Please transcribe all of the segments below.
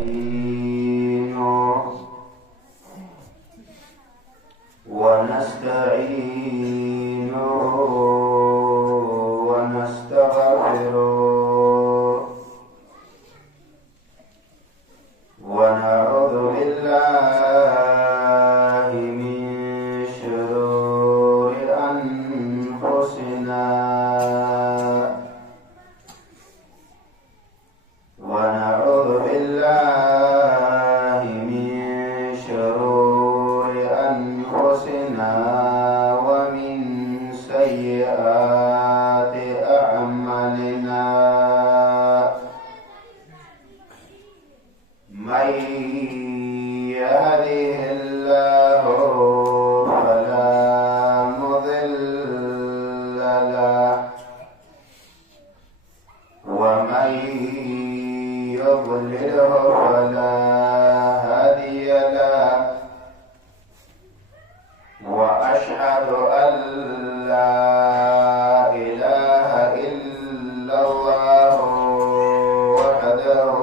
ونستعين ونستعين ونستغفر ونعوذ بالله من شرور أنفسنا ونعوذ بالله من شرور أنفسنا ومن سيئات أعمالنا من يهده الله فلا مضل له ومن يضلله فلا هادي له وأشهد أن لا إله إلا الله وحده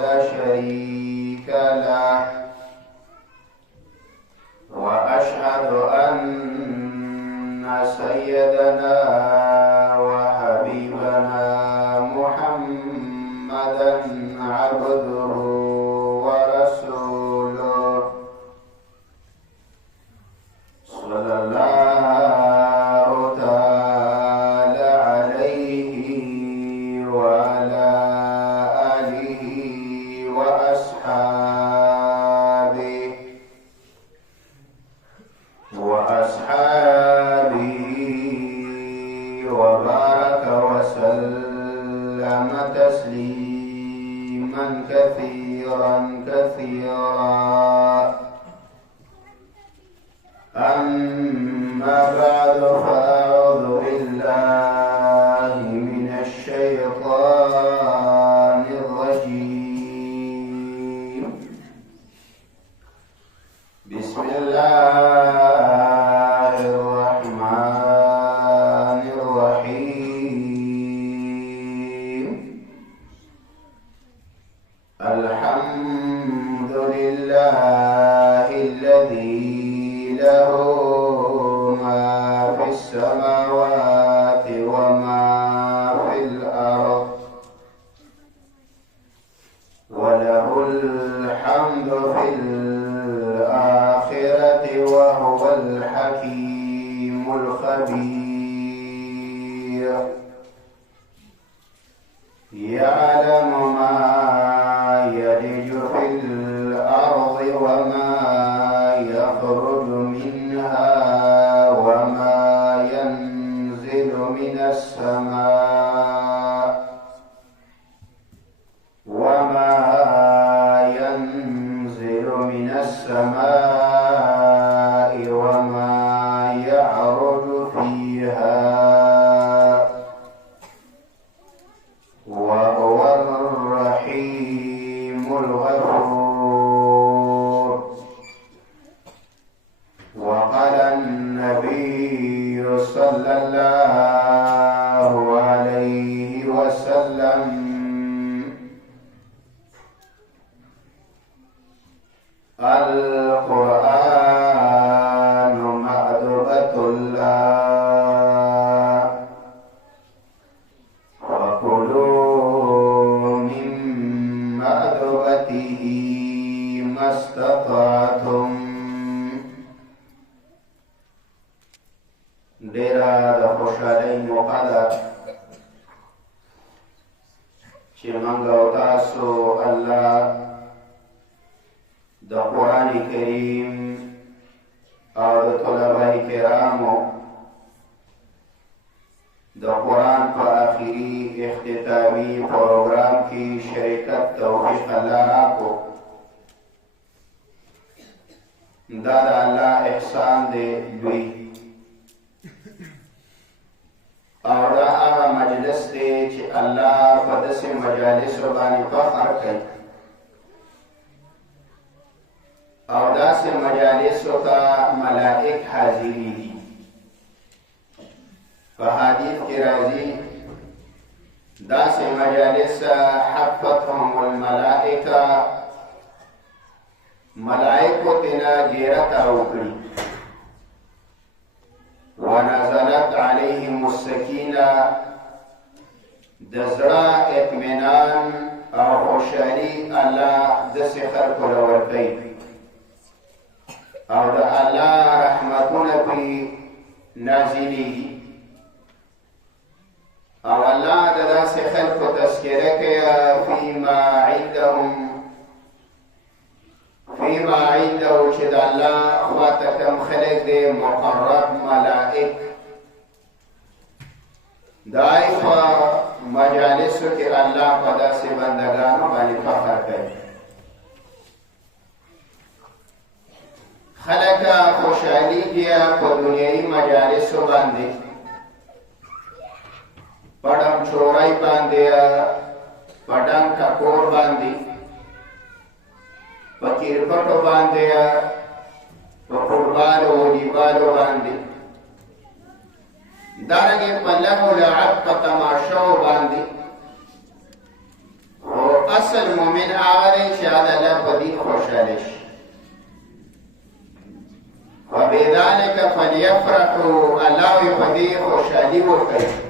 لا شريك له وأشهد أن سيدنا وحبيبنا محمدا عبده ورسوله صلى الله تعالى عليه وعلى آله وأصحابه وبارك وسلم تسليما كثيرا أما بعد فأعوذ بالله من الشيطان الرجيم بسم الله الرحمن الرحيم الحمد لله الذي له ما في السماوات وما في الأرض وله الحمد في الآخرة وهو الحكيم الخبير يعلم ما يلج في الأرض وما يخرج منها وما ينزل من السماء وما يعرج فيها وهو الرحيم الغفور وقال النبي صلى الله عليه وسلم القرآن مأدبة الله وكلوا من مأدبته ما استطعتم ډیره د خوشحالۍ موقع ده چې موږ او تاسو الله د قرآن کریم او د طلبه کرامو د قرآن په آخري اختتامي پروګرام کې شرکت توفیق الله راکړو. دا د الله احسان دی لوی او دا هغه مجلس دی چې الله په داسې مجالسو باندې فخر کوي او داسې مجالسو ته ملائک حاضریږي. په حدیث کې راځي داسې داسې مجالس حفتهم الملائکه ملائکو تینا جیرتا وکړي ونزلت عليهم السکینه د زړه اطمینان او خوشحالي الله داسې خلکو له ورکوي او د الله رحمتونه پرې نازلېږي او الله د داسې خلکو تذکره کوي فيما عنده چې د الله خواته کوم خلک دی مقرب ملائک دای په مجالسو کې الله په داسې بندګانو باندې فخر کوي خلک خوشحالي په دنیایي مجالسو باندې پډم چورای باندې پډم ککور باندې پکیر پټو باندې په فوټبالو والیبالو باندې دارنګه په لهو لعب په تماشاو باندې او اصل مومن هغه دی چې الله په دې خوشاله شي وبذلك فليفرحوا الله په دې خوشالي وکړي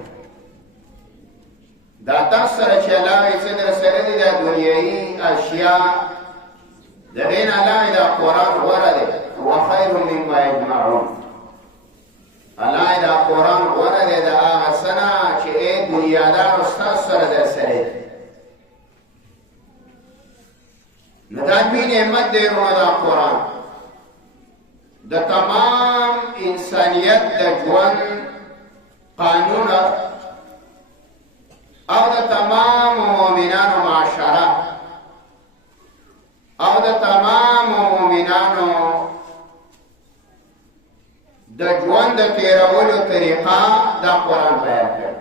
دا تاسو سره چې الله یې څنګه سره دي د دنیایي اشیاء د دین الله دا قرآن غوره دی وخير مما يجمعون الله دا قرآن غوره دی د هغه څه نه چې دنیادار ستاسو سره در سره نو دا لوی نعمت دی نو دا قرآن د تمام انسانیت د ژوند قانون او د تمام مؤمنانو معاشره او د تمام مؤمنانو د ژوند د تیرولو طریقه دا قرآن بیان کړي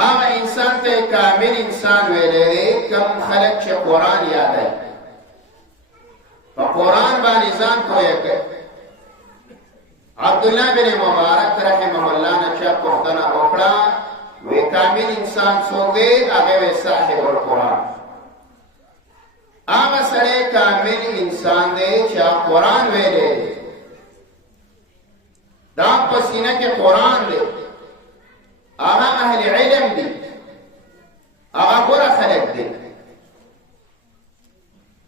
هغه انسان ته کامل انسان ویلی دی کوم خلک چې قرآن یادوي په قرآن باندې ځان پوهه کوي عبدالله بن مبارک رحمه الله نه چا پوښتنه وکړه وی کامل انسان څوک دی هغه وی صاحب القرآن هغه سړی کامل انسان دی چې قرآن ویلی دا په سینه کې قرآن دی هغه اهل علم دی هغه غوره خلک دی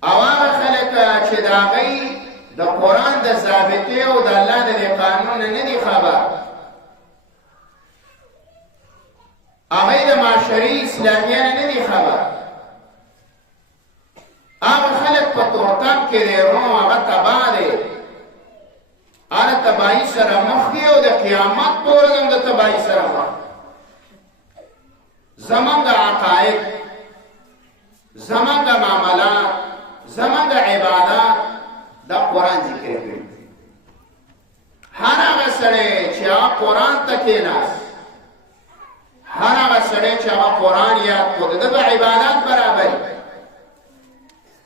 او هغه خلک چې د هغوی د قرآن د ضابطې او د الله د قانون نه دي خبر هغوی د معاشري اسلامیه نه دي خبر هغه خلک په تورتم کې دی نو هغه تباه دی هغه تباهي سره مخ دی او د قیامت پورې هم د تباهي سره مخ زمونږ عقاید زمونږ معاملات زمونږ عبادات دا قرآن ذکر کوي هر هغه سړی چې هغه قرآن ته کېناست هر هغه سړی چې هغه قرآن یاد کړو د ده به عبادات برابري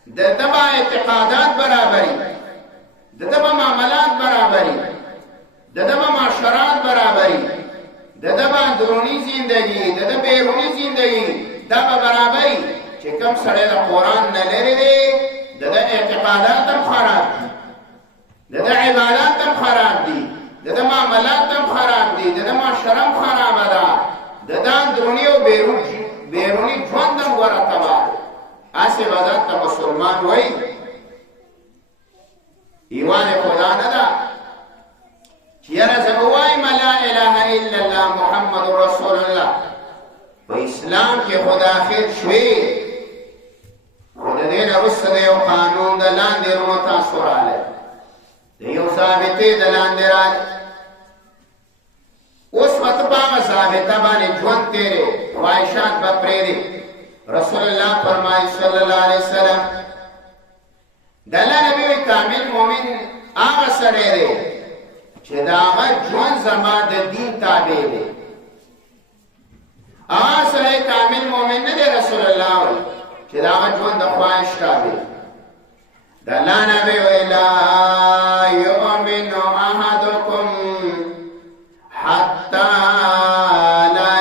د ده به اعتقادات برابري د ده به معاملات برابري د ده به معاشرات برابري د ده به اندروني زندگی د ده بیروني زندگی دا به برابري چې کوم سړی د قرآن نه لرې دی د ده اعتقادات هم خراب دي د ده عبادات هم خراب دي د ده معاملات هم خراب دي د ده معاشره هم خرابه ده د ده اندروني او بیروني ژوند هم غوره تباه دی هسې به ځان ته مسلمان وایي ایمان خدا نه ده چې یاره زه به وایم لا اله الا الله محمد رسول الله په اسلام کې خو داخل شوې خو د دې نه وروسته د یو قانون د لاندې رونو تاسو راغلی د یو ضابطې د لاندې راغلی اوس به ته په هغه ضابطه باندې ژوند تېرې خواهشات به پرېږدې رسول الله فرمایي صلی الله علیه وسلم د الله نبی وایي کامل مؤمن هغه سړی دی چې د هغه ژوند زما د دین تابع دی هغه سړی کامل مؤمن نه دی رسول الله وایي چې د هغه ژوند د خواهش تابع د الله نبی وایي لا یؤمن احدکم حتی لا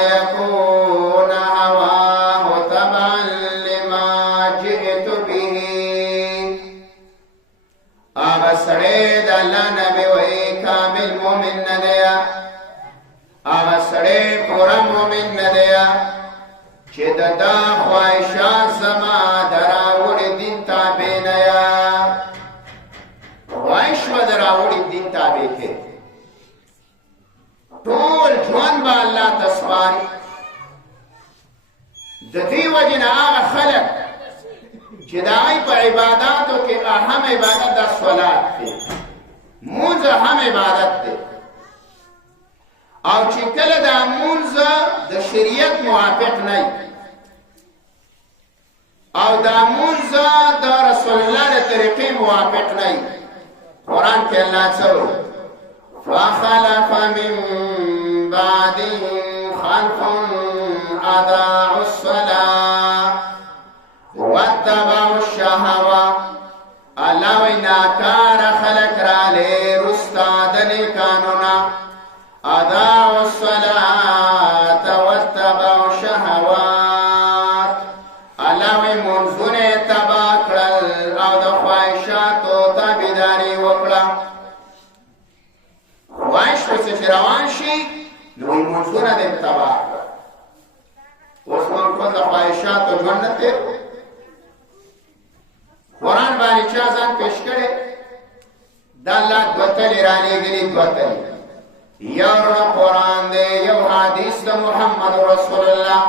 خواهشات زما دراوړي دین تابع نه یا خواهش و دراوړي دین تابع کې ټول ژوند به الله ته سپاري د دې وجې نه هغه خلک چې د هغوی په عباداتو کې اهم عبادت د صلات دی مونځ هم عبادت دی او چې کله دا مونځ د شریعت موافق نه او دا مونځ د رسول الله د طریقې موافق نه قرآن کې الله څه وایي فخلف من بعدهم خلف اضاعوا الصلاة واتبعوا الشهوة الله وی ناکار خلق را لے رستا دنی کانونا اضاعوا الصلاة واتبعوا الشهوات الله وی منزون تبا کرل او د خواهشاتو تابیداری وکړه خواهش پسې روان شي نو منزونه د تبا اوس موږ په د خواهشاتو ژوند نه تیر قرآن باندې چا ځان پیش کړي دا الله دوه تلې رالېږلي دوه تلې یو قرآن دی یو حدیث د محمد رسول الله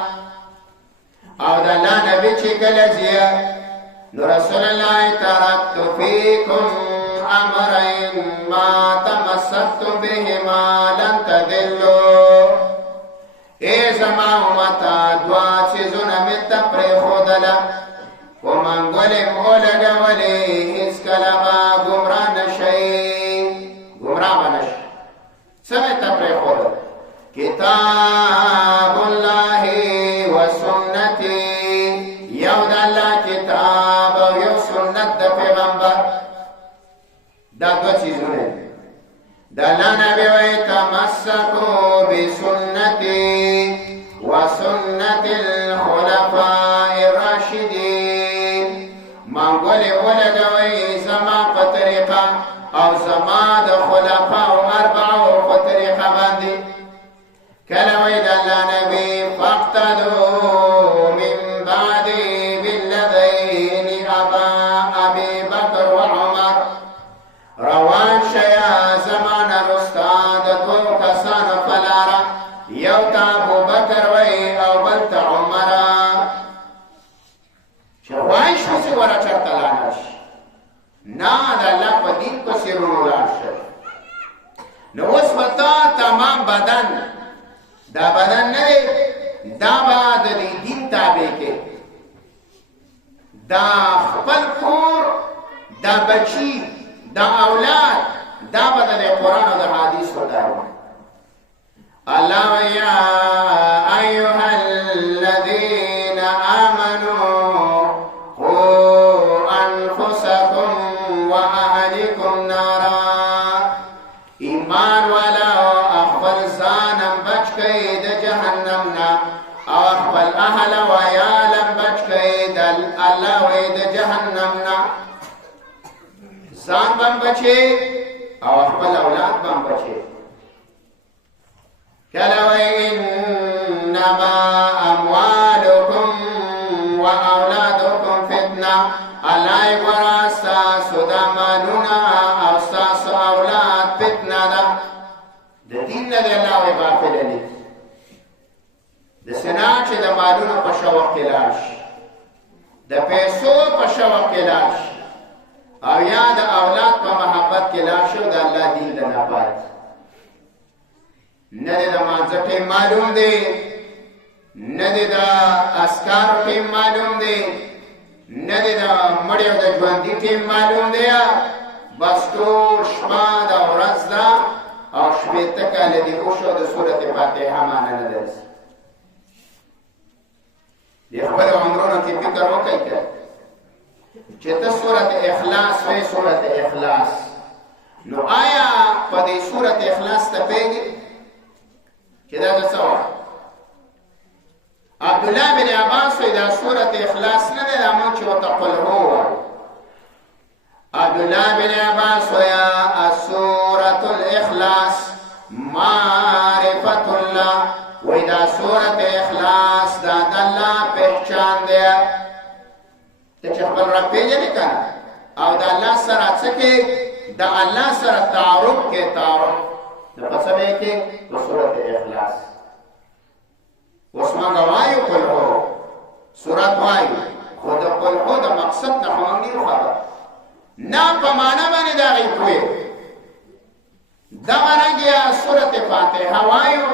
او د الله نبی چې کله ځي نو رسول الله ترکت فیکم امرین ما تمسکتم بهما لن تضلوا ای زما امتا دوه څیزونه مې ته پرېښودله ومنګولې مو لګولې هېڅکله به ګمراه نه شئ ګمراه به نه شئ څه مې ته پرېښودل کتاب الله و سنتي یو د الله کتاب او یو سنت د پیغمبر دا دوه څیزونه د الله نبی وایي تمسکو بسنتي وسنت الخلفاء الراشدين منګولې ولګوئ زما په طریقه او زما د خلفاء اربعو په طریقه باندې کله وایي د الله نبی فاقتدوا من بعدي بالذین ابي بکر وعمر روان شیا زمانه استاد دوه کسانو په لاره یو ته ابوبکر وایي او بل ته عمر چې خواهش پسې ورا چرته لاړ شي نه د الله په دین پسې ورو لاړ شي نو اوس به تا تمام بدن دا بدن نه دی دا به د دین تابع کې دا خپل کور دا بچی دا اولاد دا به د قرآن او د حدیث وتاوي الله يا أيها الذين آمنوا قوا أنفسكم وأهلكم نارا ایمان والا اخبر زانم بچ کئی د جهنمنا او اخبر اهل ویالم بچ کئی د الله وی د جهنمنا زان بم بچے او اخبر اولاد بم بچے کلو انما اموالکم و اولادکم فتنه الله ورا ساسو د مالونه او ساسو اولاد فتنه ده د دین نه الله وی غافل نه د سنا چې د مالونو په شوق کې لاړ شي د پیسو په شوق کې لاړ شي او یا د اولاد په محبت کې لاړ شي د الله دین ته نه پاتې نه د مانځه ټیم معلوم دی نه د اسکار ټیم معلوم دی نه د مړی او د ژوندي ټیم معلوم دی بس ټول شپه د ورځ ده او شپېته کاله دې وشو د سورت فاتحه معنا نه درسي د خپل عمرونو کې فکر وکړئ چې ته سورت اخلاص وې سورت اخلاص نو آیا په دې سورت اخلاص ته پیږي چې دا څه وایي عبد الله بن عباس وی دا سورت اخلاص نه ده دا مونږ چې ورته قل هو عبد الله بن عباس ویا سورت الاخلاص معرفت الله وی دا سورت اخلاص دا د الله پہچان دی ته چې خپل رب پیژنې کنه او د الله سره څه کې د الله سره تعارف کې تعارف نو په څه کې په سورۃ اخلاص اوس ما غوايو قل هو سورۃ وایو خو د قل هو د مقصد نه هم نه خبر نه په معنا باندې دا غي کوي دا ورنګیا سورۃ فاتحه وایو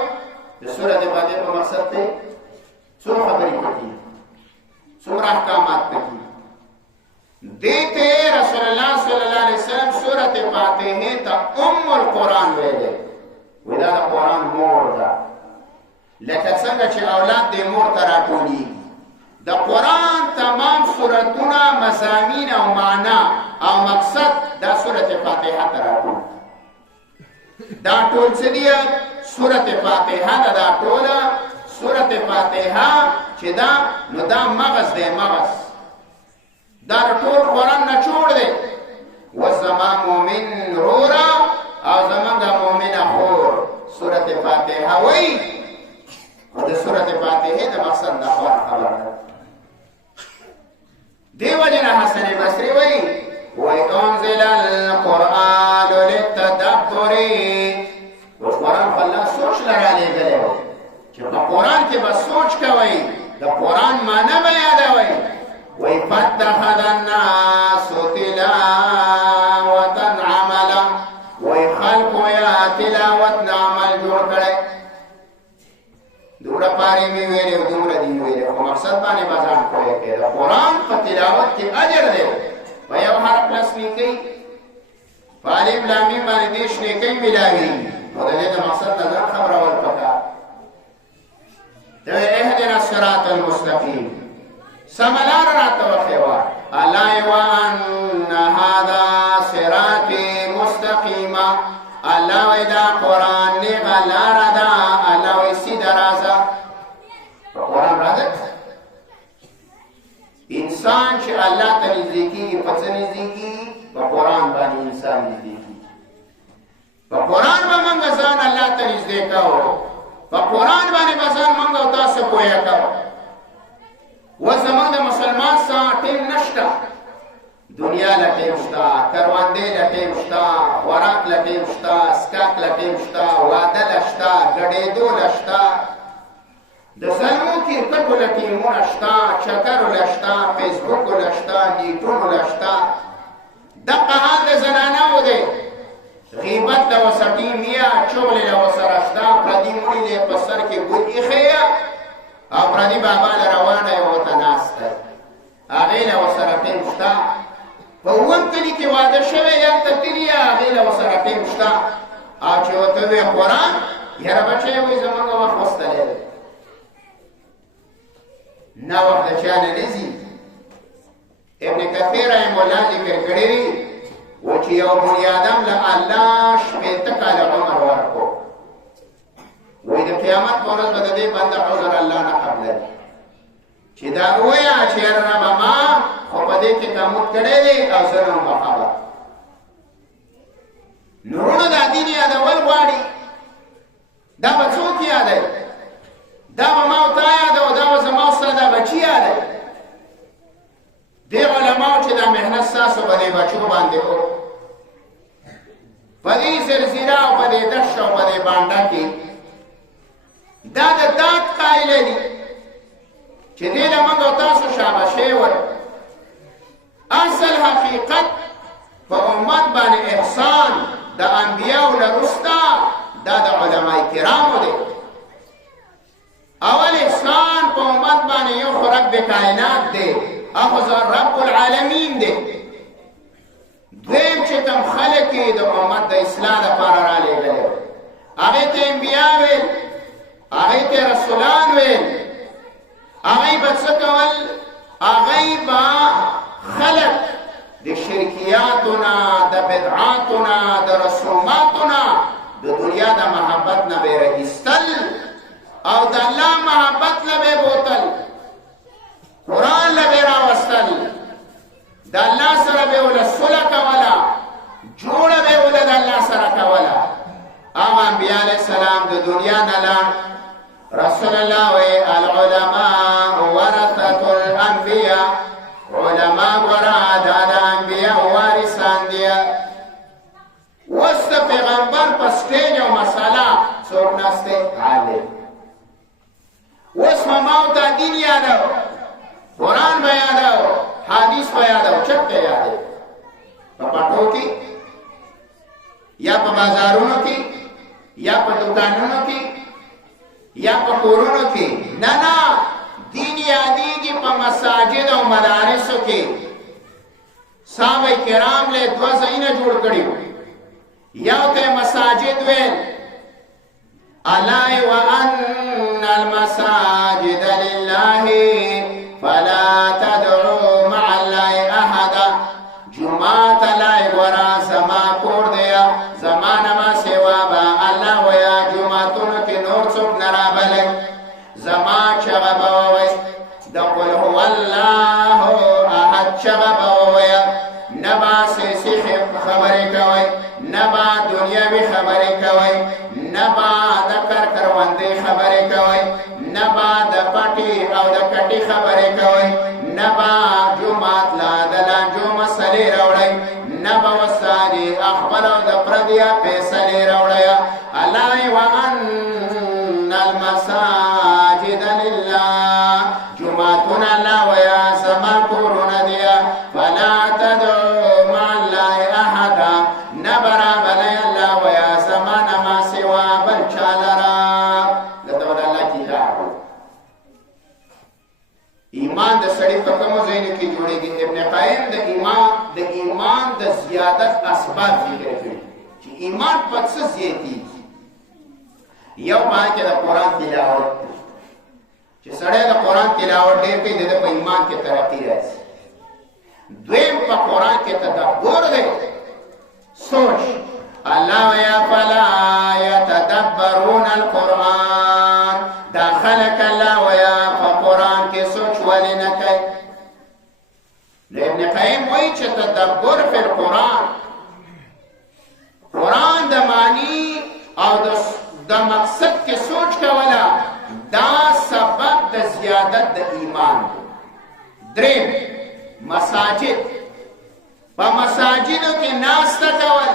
د سورۃ فاتحه په مقصد ته څو خبرې کوي څو احکامات کوي دیتے رسول اللہ صلی اللہ علیہ وسلم سورۃ فاتحه ته القرآن ویلې ودا د قرآن مور ده لکه څنګه چې اولاد د مور ته راټولي د قرآن تمام سورتونه مضامین او معنا او مقصد دا سورۃ فاتحه ته راټول دا ټول څه دی سورۃ فاتحه دا ټول سورۃ فاتحه چې دا نو دا مغز دی مغز دا ټول قرآن نه جوړ دی وزما مؤمن رورا او زمونږ مؤمن خور سورۃ فاتحه وای او د سورۃ فاتحه د مقصد نه خبر ده دیو جن حسن بصری وای انزل القرآن للتدبر قرآن خلا سوچ لرا لګلې چې په قرآن کې به سوچ کوي د قرآن معنی به یادوي وای فتخذ الناس تلاوة عملا وای خلق یا تلاوت عمل جوړ کړي دومره پاره می ویلې دومره دی ویلې خو مقصد باندې بازار کوي کې د قرآن په تلاوت کې اجر دی وای یو حرف پلس نه کوي فالم لامیم باندې دیش نه کوي ملاوي او د دې مقصد نه خبره ورپکا ته اهدنا الصراط المستقيم سملار راتوخوا الا وان هذا صراطي مستقيما الله اذا قران لغلار دا الله سید رازا قران رازا انسان چې الله ته نزدیکی پڅ نزدیکی په قران باندې انسان نزدیکی په قران باندې ځان الله ته نزدیکاو په قران باندې ځان موږ تاسو پوهه کاو وزمان د مسلمان سا ټیم نشتا دنیا لټیم شتا کرواندې لټیم شتا خوراک لټیم شتا سکاک لټیم شتا واده لشتا ګډېدو لشتا د سلمو کې تکو لټیمو لشتا چکر لشتا فیسبوک لشتا نیټونو لشتا دغه حال د زنانو دی غیبت د وسټی میا چول له وسرشتا پردی مړي له پسر کې ګوت اخیا او پردی بابا روانه یو تناسته هغه له وسرته مشتا په وون کلی کې واده شوی یا تکلیه هغه له وسرته مشتا او چې وته وی قرآن یاره بچي وي زمونږ وخت واستلې نو وخت چانه نزي ابن کثیر رحم الله ذکر کړی دی و چې یو بنی آدم له الله شپږ کاله عمر ورکو وې د قیامت پر ورځ به دې بنده حضور الله نه قبل چې دا ویا چې رب ما خو په دې کې کوم کړي دي او سره مخابه نورونه د دې یادول غواړي دا به څوک یادای دا به ما او تا یادو دا به زما سره دا بچی یادای دی علماء چې دا مهنت ساسو باندې بچو باندې او په دې سرزیرا او په دې دښت او په دې باندې کې دا د دات قائل دي چې دې له موږ تاسو شاباشه ور اصل حقیقت په امت باندې احسان د انبیاء له رستا دا د علماء کرامو دي اول احسان په امت باندې یو رب کائنات دی اخذ رب العالمین دی دویم چې کوم خلک د امت د اصلاح لپاره را لېږلي هغه ته انبیاء ویل هغه ته رسولان ویل هغه به څه کول هغه به خلق د شرکیاتنا د بدعاتنا د رسوماتنا د دنیا د محبت نه به راستل او د الله محبت له به بوتل قرآن له به راوستل د الله سره به ول صلح کولا جوړ به ول د الله سره کولا اما انبیاء علیہ السلام د دنیا نه لا رسول الله و العلماء ورثه حدیث په یاد او چرته یاد په پټو کې یا په بازارونو کې یا په دکانونو کې یا په کورونو کې نه نه دین یادېږي په مساجد او مدارسو کې صحابه کرام له دوه ځایونه جوړ کړي یو ته مساجد ویل الا وان المساجد لله فلا تدعوا مع الله احد جمعه لا ورا سما کور دیا زمانه ما سیوا با الله ویا جمعتون کې نور څوک نه رابلې زما چغبوي د قل هو الله احد چغبوي نبا سیسی خبرې کوي نبا دنیاوی خبرې کوي نبا د کروندې خبرې کوي نبا د پټي او د کټي خبرې کوي نبا جمعات لا د لانجو مسلې راوړي نبا وسادي اخبار او د پردیا فیصلې راوړي الله وان المساجد لله جمعتنا لا ويا سما كورنا ديا فلا تدعوا مع الله احدا نبرا بلي الله ويا سما نما سوا بل چالرا دته الله کتاب ایمان د سړی په کوم ځای کې جوړیږي ابن قیم د ایمان د زیادت اسباب ذکر کړي چې ایمان په څه زیاتیږي یو باندې د قران تلاوت چې سړی د قران تلاوت ډېر کوي د ایمان کې ترقی راځي دویم په قران کې تدبر دی سوچ الله یا فلا يتدبرون القران داخلك الله ويا فقران کې سوچ ولې نه کوي ابن قیم وایي چې تدبر په قران د معنی او د مقصد کې سوچ کولا دا سبب د زیادت د ایمان دریم مساجد په مساجدو کې ناسته کول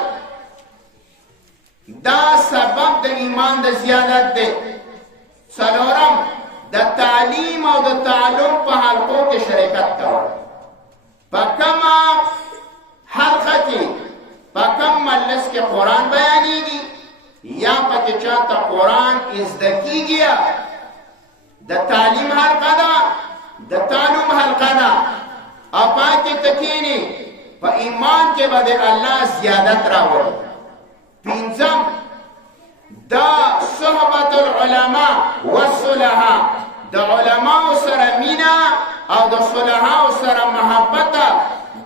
دا سبب د ایمان د زیادت دی څلورم د تعلیم او د تعلم په حلقو کې شرکت کول په کومه حلقه کې په کوم مجلس کې قرآن بیانېږي یا پکې چاته قرآن ازده کیږي د تعلیم حلقه ده د تعلم حلقه ده او پاکې تکینی په ایمان کې به د الله زیادت راوړي پنځم دا صحبت العلماء والصلحاء د علماء سره مینا او د صلحاء سره محبت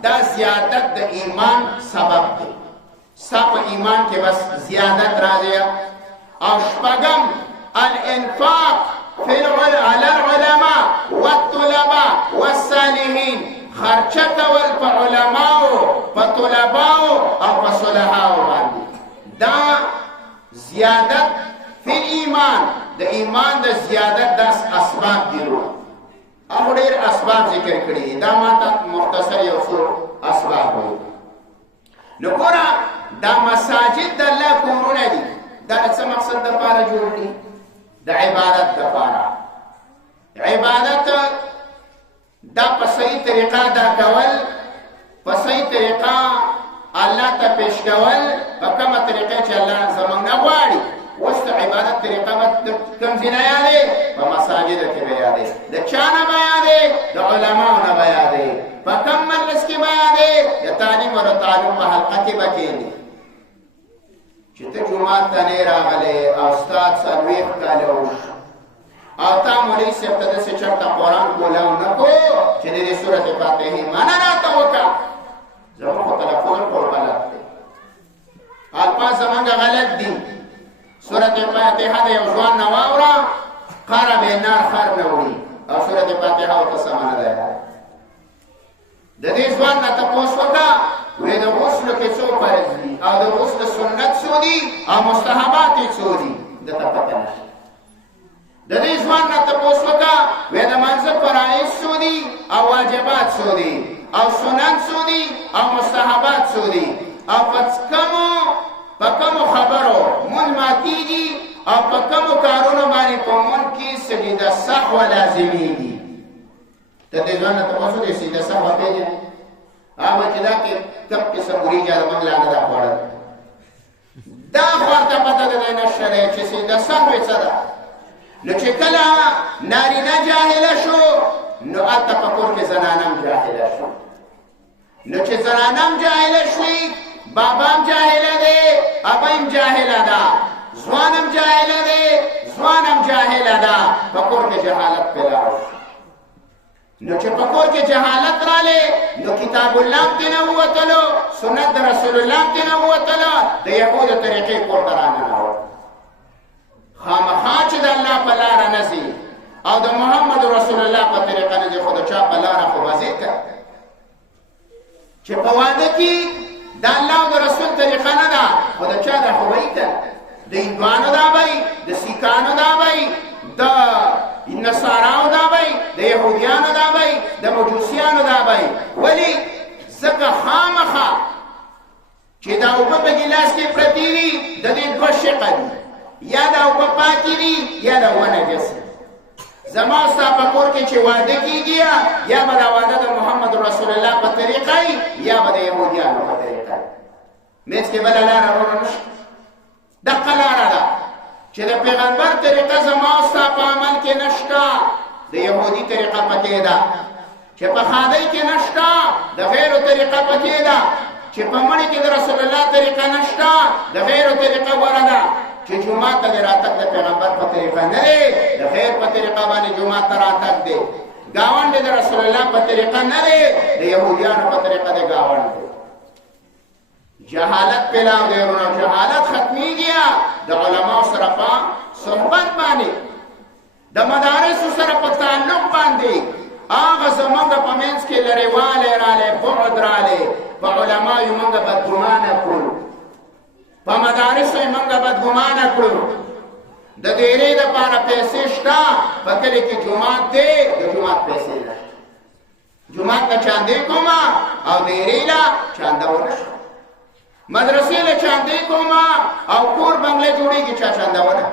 دا زیادت د ایمان سبب دی سب ایمان کې بس زیادت راځي او شپږم الانفاق على العلماء والطلباء والصالحين خرچه کول په علماو په طلباو او په صلحاو باندې دا زیادت فی ایمان د ایمان د زیادت داس اسباب دي او ډېر اسباب ذکر کړي دا ماته مختصر یو څو اسباب وي نو ګوره دا مساجد د الله کورونه دي دا څه مقصد د پاره جوړ دي د عبادت د پاره عبادت دا په صحیح طریقه دا کول په صحیح طریقه الله ته پیش کول په کومه طریقه چې الله زمونږ نه غواړي اوس د عبادت طریقه کوم ځای نه یادې په مساجدو کې به یادې د چا نه به یادې د علماو نه به یادې په کوم مجلس کې به یادې د تعلیم او تعلم په حلقه کې به کښېنې چې ته جومات ته نه راغلی او استاد څلوېښت کاله وشو او تا مولوي صاحب ته داسې چېرته قرآن کولاو نه کو چې د دې سورت فاتحې معنا راته وکړه زموږ خو تلفظ ټول غلط دی الفاظ زمونږ غلط دي سورت فاتحه د یو ځوان نه واوره قره به نار خر نه وړي او سورت فاتحه ورته سمه نه ده د دې ځوان نه تپوس وکړه وی د غسل کې څو فرض دي او د غسل سنت څو دي او مستحبات یې څو دي دته پته نشته د دې ځوان نه تپوس وکړه وی د منځه فرایض څو دي او واجبات څو دي او سنن څو دي او مستحبات څو دي او په کومو خبرو مونږ ماتېږي او په کومو کارونو باندې په مونږ کې سجده سهو لازمېږي ته دې ځوان نه تپوس وکړې سجده سهو پېژنې هغه چې دا کې کم قسم وریجه د موږ لا نه ده خوړل دا خو ورته پته ده نشته دی چې سیده سهوې څه ده نو چې کله نارینه جاهله شو نو هلته په کور کې زنانه هم جاهله شو نو چې زنانه هم جاهله شوي بابا هم جاهله دی ابا هم جاهله ده ځوان هم جاهله دی ځوان هم جاهله ده په کور کې جهالت پیدا شو نو چې په کور کې جهالت رالی نو کتاب الله هم ترې نه ووتلو سنت د رسول الله هم ترې نه ووتله د یهودو طریقې کور ته راننوت خامخا چې د الله په لاره نه ځي او د محمد رسول الله په طریقه نه ځي خو د چا په لاره خو به ځي که چې په واده کې د الله او د رسول طریقه نه ده خو د چا ده خو به یې که د هندوانو دا به د سیکانو دا به د نصاراو دا به د یهودیانو دا به د مجوسیانو دا به ولې ځکه خامخا چې دا اوبه په ګیلاس کې پرتې دي د دې دوه شقه دي یا دا اوبه پاکې دي یا دا اوبه نجس دي زما ستا په کور کې چې واده کېږي یا به دا واده د محمد رسول الله په طریقه یا به د یهودیانو په طریقه منځ کې بله لاره وروڼه نشته دقه لاره ده چې د پیغمبر طریقه زما ستا په عمل کې نشته د یهودي طریقه پکې ده چې په خادۍ کې نشته د غیرو طریقه پکې ده چې په مړي کې د رسول الله طریقه نشته د غیرو طریقه غوره ده چې جومات ته د راتګ د پیغمبر په طریقه نه دی د غیر په طریقه باندې جومات ته راتګ دی ګاونډ د رسول الله په طریقه نه دی د یهودیانو په طریقه دی ګاونډ دی جهالت پیلاو دی ورونو جهالت ختمیږي د علماو سره په صحبت باندې د مدارسو سره په تعلق باندې هغه زمونږ په منځ کې لرېوالی رالی بعد رالی په علماو موږ بدګمانه کړو په مدارسو یې موږ بدګمانه کړو د ډېرۍ دپاره پیسې شته په کلي کې جومات دی د جومات پیسې نشته جومات ته چاندې کومه او ډېرۍ له چانده ونه شوه مدرسې له چاندې کومه او کور بنګله جوړېږي چا چاندونه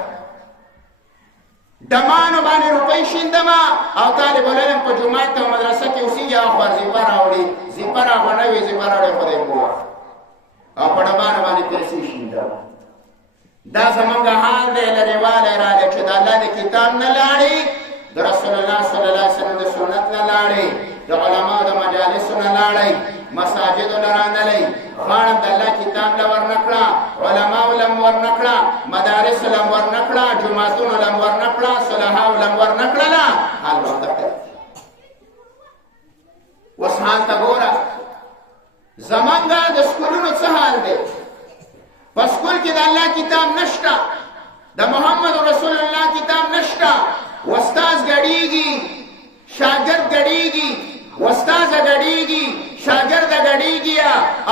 ډمانو باندې روپۍ شیندمه او طالب العلم په جومات ته مدرسه کې اوسېږي او خو زیپه راوړي زیپه راخوا نه وي زیپه راوړي خدای پوه او په ډمانو باندې پیسې شیندمه دا زمونږ حال دی لرېوالی رالی چې د الله د کتاب نه لاړې د رسول الله صلی الله علیه وسلم د سنت نه لاړې د علماو د مجالسو نه لاړې مساجدو نه رانلئ خاڼم د الله کتاب له ورنه کړه علماو له م ورنه کړه مدارسو له م ورنه کړه جوماتونو له م ورنه کړه صلحاو له م ورنه کړله حال ورته کوي اوس حال ته ګوره زمونږ د سکولونو څه حال دی په سکول کې د الله کتاب نشته د محمد رسول الله کتاب نشته استاد ګډېږي شاګرد ګډېږي استاده ګډېږي شاګرده ګډېږي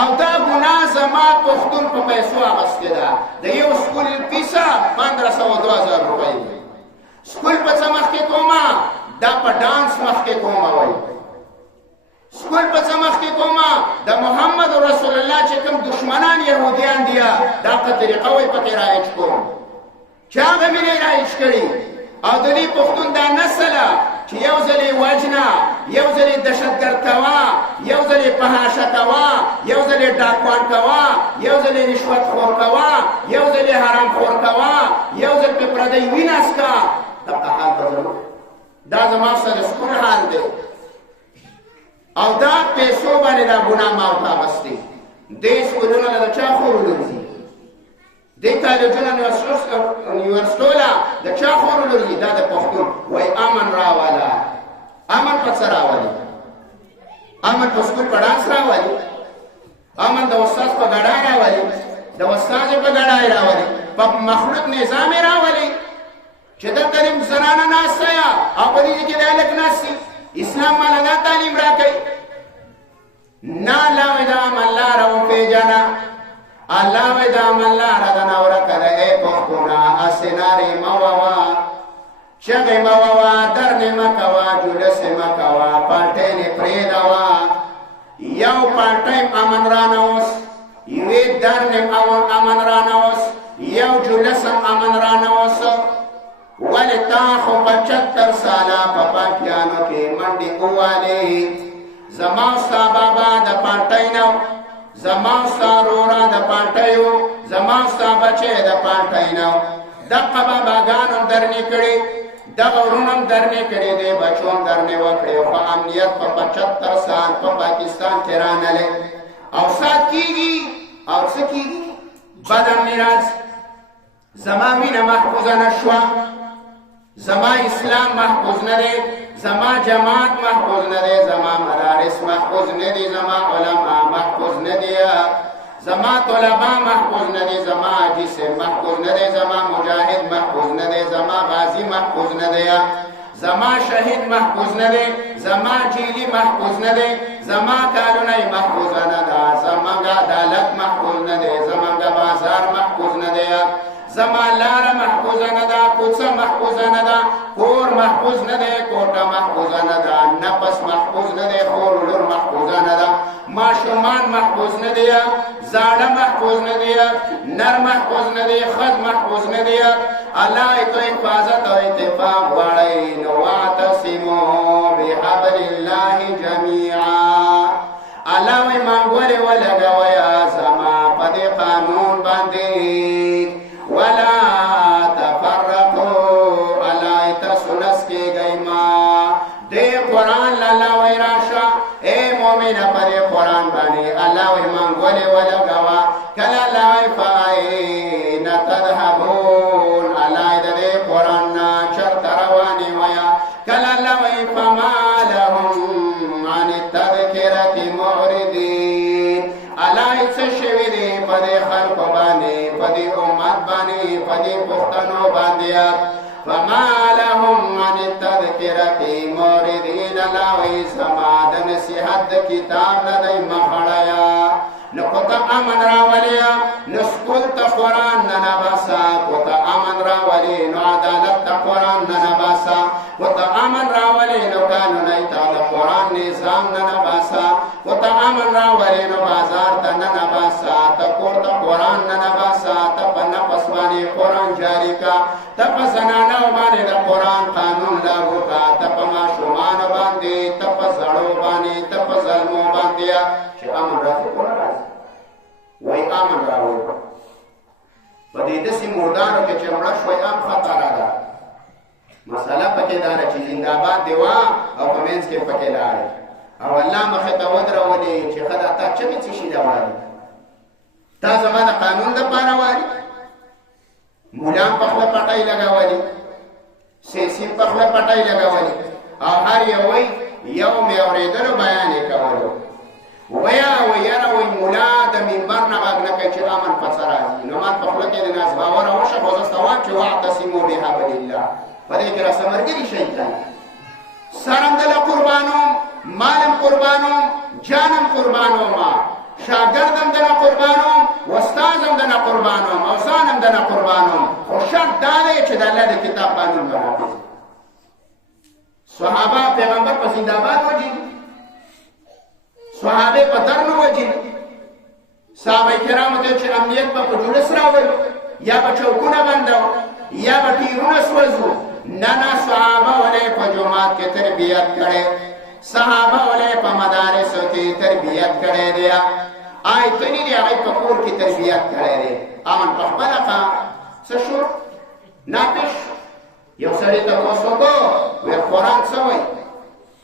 او دا ګناه زما پښتون په پیسو اخیستې ده د یو سکول فیسه 1500-2000 روپۍ سکول په څه مخکې کومه دا په ډانس مخکې کومه وایي سکول په څه مخکې کومه د محمد رسول الله چې کوم دشمنان یهودیان دي دا په طریقه وایي پکې رایج کوم چې هغه مې نه رایج کړي او د دې پښتون دا نسله چې یو ځل یې وجنه یو ځل یې دهشتګرد کوه یو ځل یې فحاشه کوه یو ځل یې ډاکوان کوه یو ځل یې رشوت خور کوه یو ځل یې حرام خور کوه یو ځل پې پردی وینه څکه دغه حال به زموږ دا زما سره د سکون حال دی او دا پیسو باندې دا ګناه ما ورته اخیستې دې سکولونه له د چا خور ولرځي دې کالجونه یونیورسټو له د چا خور ولرځي دا د پښتون وایي امن راوله امن په څه راولي امن په سکول په ډانس راولي امن د استاد په ګډای راولي د استاد په ګډای راولي په مخلوق نظام راولي چې دلته زنانه ناسته یا او په دې کې د هلک ناستي اسلام مالا دا تعلیم را کوي نه الله وایي د عمل لاره وپېژنه الله وایي د عمل لاره ده نه ورکه ده ای پښتونه هسې نارې مه ووه چغې مه ووه درنې مه کوه جلسې مه کوه پالټینې پرېږدوه یو پالټیم امن رانوس یوې درنې امن رانوس یو جلسم امن رانوس ولې تا خو 75 ساله په پاکیانو کې منډې ووالې زما ستا بابا د پالټ زما ستا رورا د پارټیو زما ستا بچی د پارټی نه دغه باباګانو درنې کړي دغه ورونم درنې کړي دی بچو هم درنې وکړي خو امنیت په 75 سال په پاکستان کې رانلی او سات کېږي او څه کېږي بد میراث زما مینه محفوظه نه شوه زما اسلام محفوظ نه دی زما جماعت محفوظ نه دی زما مدارس محفوظ نه دی زما علما محفوظ نه دی زما طلبا محفوظ نه دی زما جسم محفوظ نه دی زما مجاهد محفوظ نه دی زما غازی محفوظ نه دی زما شهید محفوظ نه دی زما جیلی محفوظ نه دی زما کارونه محفوظ نه ده زمونږ عدالت محفوظ نه دی زمونږ بازار محفوظ نه دی زما لاره محفوظه نه ده کوڅه محفوظه نه ده کور محفوظ نه دی کوټه محفوظه نه ده نفس محفوظ نه دی خور ولور محفوظه نه ده ماشومان محفوظ نه دی زاړه محفوظ نه دی نر محفوظ نه دی ښځ محفوظ نه دی الله تو حفاظت او اتفاق غواړئ نو واعتصموا بحبل الله جميعا الله وی مانګولې ولګوئ زما په دې قانون باندې ولا تفرقوا الله تاسو نس کېږئ ما دې قرآن الله وی راشه اے مؤمنه په دې قرآن باندې الله وی مانګولې ولګوه کله الله وی فأين تذهبون الله دې قرآن نه چرته روانې ویه کله الله وی فما لهم عن التذکرة معرضین الله څه شوي دي په دې خلکو باندې په دې امت باندې په دې پښتنو باندې فما لهم عن التذکرة معرضین الله وی زما د نصیحت د کتاب نه دی مخړیا نو کو ته امن راولیا نو سکول ته قرآن نه نباسا کو ته امن راولي نو عدالت ته قرآن نه نباسا کو ته امن راولي نو قانون ته قرآن نظام نه نباسا کو ته امن راولي نو بازار ته نه نباسا ته کور ته قرآن نه نباسا ته په نفس باندې قرآن جاری کا ته په زنانو باندې د قرآن قانون لاګو کا ته په ماشومانو باندې ته په زړو باندې ته په ظلمو باندې چې امن راځي وای امن راوړي په دې داسې مردارو کې چې مړه شوی هم خطره ده مسله پکې دا ده چې زنده‌باد دی وا او په منځ کې پکې لاړې او الله مخې ته ودرولې چې ښه ده تا چغې څه شي راوړي تا زما د قانون دپاره واري مولان په خوله پټۍ لګولي سیاسي په خوله پټۍ لګولي او هر یوی یو مې اورېدلو بیان یې کولو ویا ویاره وی مولا د منبر نه غږ نه کوي چې امن په څه راځي نو ما په خوله کې د ناز باوره وشه خو زه سته وایم چې واعتصموا بحبل الله په دې کې راسه ملګري شئ سرم دله قربانوم مالم قربانوم جانم قربانوما شاګردم دله قربانوم استازم دله قربانوم او ځانم دله قربانوم خو شرط دا دی چې د الله د کتاب قانون به حافظ صحابه پیغمبر په زنده‌باد وجي صحابه په درنو وجي صحابه کرامو ته چې امنیت په جلوس راول یا په چوکونه بندو یا په تیرونه سوځو نه صحابه ولې په جماعت کې تربیت کړي صحابه ولې په مدارسو کې تربیت کړي دي آیتنی دی هغه په کور کې تربیت کړي دي امن په خپل کا څه شو ناپش یو سړی ته وسوکو وی قرآن څه وایي